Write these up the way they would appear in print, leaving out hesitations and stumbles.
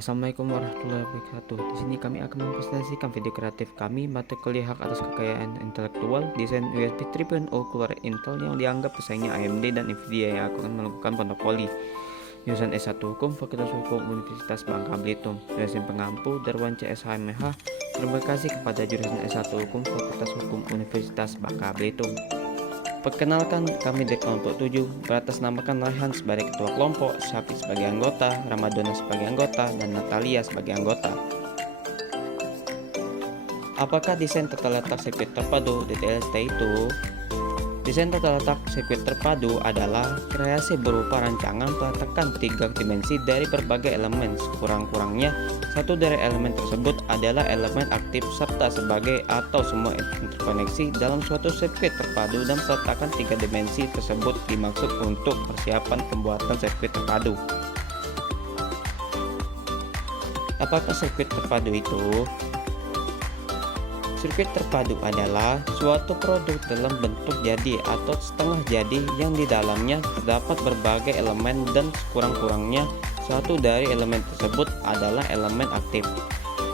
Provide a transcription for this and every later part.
Assalamualaikum warahmatullahi wabarakatuh. Di sini kami akan mempresentasikan video kreatif kami mata kuliah hak atas kekayaan intelektual desain USB 3.0 keluar Intel yang dianggap pesaingnya AMD dan Nvidia yang akan melakukan monopoli. Jurusan S1 Hukum Fakultas Hukum Universitas Bangka Belitung. Dosen pengampu Darwan CSHMH. Terima kasih kepada jurusan S1 Hukum Fakultas Hukum Universitas Bangka Belitung. Perkenalkan, kami dari kelompok 7 beratasnamakan Raihan sebagai ketua kelompok, Syafiq sebagai anggota, Ramadona sebagai anggota, dan Natalia sebagai anggota. Apakah desain tata letak sirkuit terpadu DTLST itu? Desain tata letak sirkuit terpadu adalah kreasi berupa rancangan peletakan 3 dimensi dari berbagai elemen. Sekurang-kurangnya, satu dari elemen tersebut adalah elemen aktif serta sebagai atau semua interkoneksi dalam suatu sirkuit terpadu, dan peletakan 3 dimensi tersebut dimaksud untuk persiapan pembuatan sirkuit terpadu. Apakah sirkuit terpadu itu? Sirkuit terpadu adalah suatu produk dalam bentuk jadi atau setengah jadi yang di dalamnya terdapat berbagai elemen dan sekurang-kurangnya satu dari elemen tersebut adalah elemen aktif,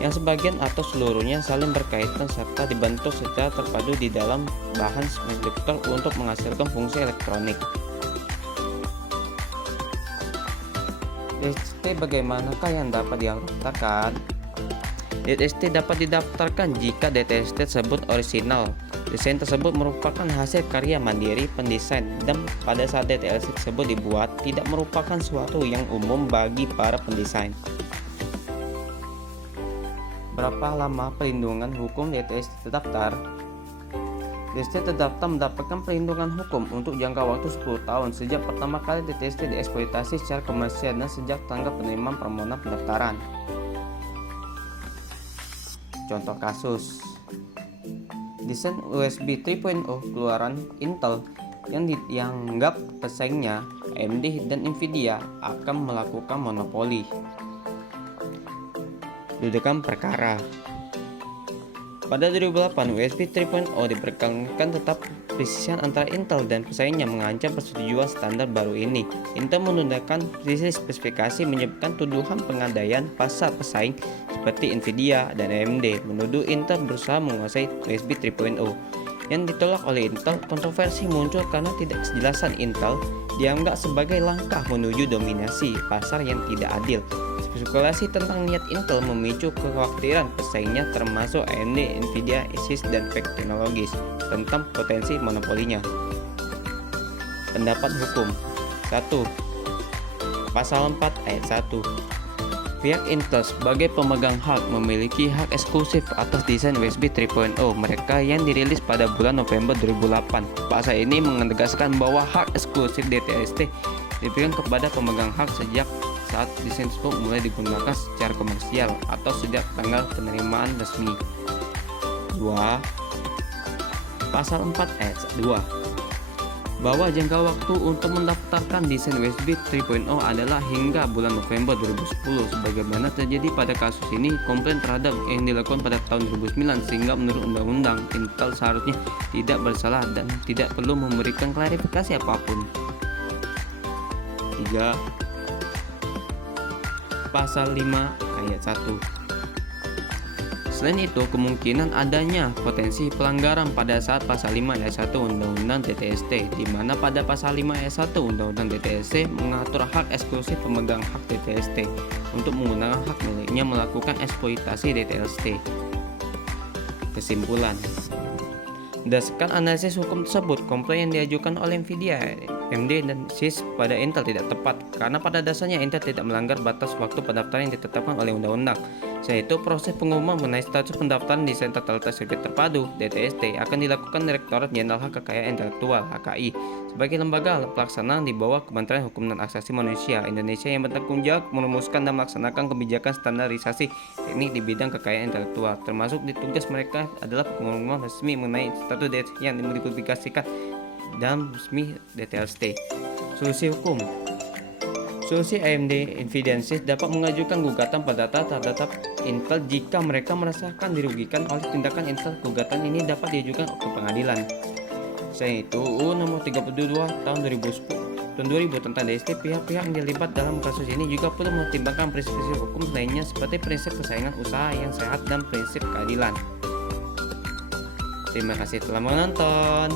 yang sebagian atau seluruhnya saling berkaitan serta dibentuk secara terpadu di dalam bahan semikonduktor untuk menghasilkan fungsi elektronik. DTST bagaimanakah yang dapat didaftarkan? DTST dapat didaftarkan jika DTST tersebut orisinal. Desain tersebut merupakan hasil karya mandiri pendesain, dan pada saat DTST tersebut dibuat tidak merupakan suatu yang umum bagi para pendesain. Berapa lama perlindungan hukum DTST terdaftar? DTST terdaftar mendapatkan perlindungan hukum untuk jangka waktu 10 tahun sejak pertama kali DTST dieksploitasi secara komersial dan sejak tanggal penerimaan permohonan pendaftaran. Contoh kasus: desain USB 3.0 keluaran Intel yang dianggap pesaingnya AMD dan Nvidia akan melakukan monopoli. Dudukan perkara: pada 2008, USB 3.0 diperkenalkan, tetap perselisihan antara Intel dan pesaingnya mengancam persetujuan standar baru ini. Intel menundukkan selisih spesifikasi menyebabkan tuduhan pengadaian pasar pesaing seperti Nvidia dan AMD menuduh Intel berusaha menguasai USB 3.0. Yang ditolak oleh Intel, kontroversi muncul karena tidak kejelasan Intel dianggap sebagai langkah menuju dominasi pasar yang tidak adil. Spekulasi tentang niat Intel memicu kekhawatiran pesaingnya termasuk AMD, Nvidia, Asus, dan VEC Technologies tentang potensi monopolinya. Pendapat hukum: 1. Pasal 4 ayat 1. Pihak Intel sebagai pemegang hak memiliki hak eksklusif atas desain USB 3.0 mereka yang dirilis pada bulan November 2008. Pasal ini menegaskan bahwa hak eksklusif DTST diberikan kepada pemegang hak sejak saat desain tersebut mulai digunakan secara komersial atau sejak tanggal penerimaan resmi. 2. Pasal 4 ayat 2. Bahwa jangka waktu untuk mendaftarkan desain USB 3.0 adalah hingga bulan November 2010. Sebagaimana terjadi pada kasus ini, komplain terhadap yang dilakukan pada tahun 2009, sehingga menurut undang-undang Intel seharusnya tidak bersalah dan tidak perlu memberikan klarifikasi apapun. 3. Pasal 5 ayat 1. Selain itu, kemungkinan adanya potensi pelanggaran pada saat pasal 5 ayat 1 Undang-Undang DTST, di mana pada pasal 5 ayat 1 Undang-Undang DTST mengatur hak eksklusif pemegang hak DTST untuk menggunakan hak miliknya melakukan eksploitasi DTST. Kesimpulan: berdasarkan analisis hukum tersebut, komplain yang diajukan oleh Nvidia, AMD, dan Asus pada Intel tidak tepat, karena pada dasarnya Intel tidak melanggar batas waktu pendaftaran yang ditetapkan oleh undang-undang, yaitu proses pengumuman mengenai status pendaftaran desain tata letak sirkuit terpadu DTST akan dilakukan Direktorat Jenderal Hak Kekayaan Intelektual (HKI) sebagai lembaga pelaksana di bawah Kementerian Hukum dan Asasi Manusia Indonesia yang bertanggung jawab merumuskan dan melaksanakan kebijakan standarisasi teknik di bidang kekayaan intelektual, termasuk di tugas mereka adalah pengumuman resmi mengenai status DTST yang dimodifikasikan dalam resmi DTST. Solusi hukum: solusi AMD, Nvidia, dan Asus dapat mengajukan gugatan perdata terhadap Intel jika mereka merasakan dirugikan oleh tindakan Intel. Gugatan ini dapat diajukan ke pengadilan. Selain itu, UU Nomor 32 Tahun 2010 Tahun 2000 tentang DST, pihak-pihak yang terlibat dalam kasus ini juga perlu mempertimbangkan prinsip-prinsip hukum lainnya seperti prinsip persaingan usaha yang sehat dan prinsip keadilan. Terima kasih telah menonton.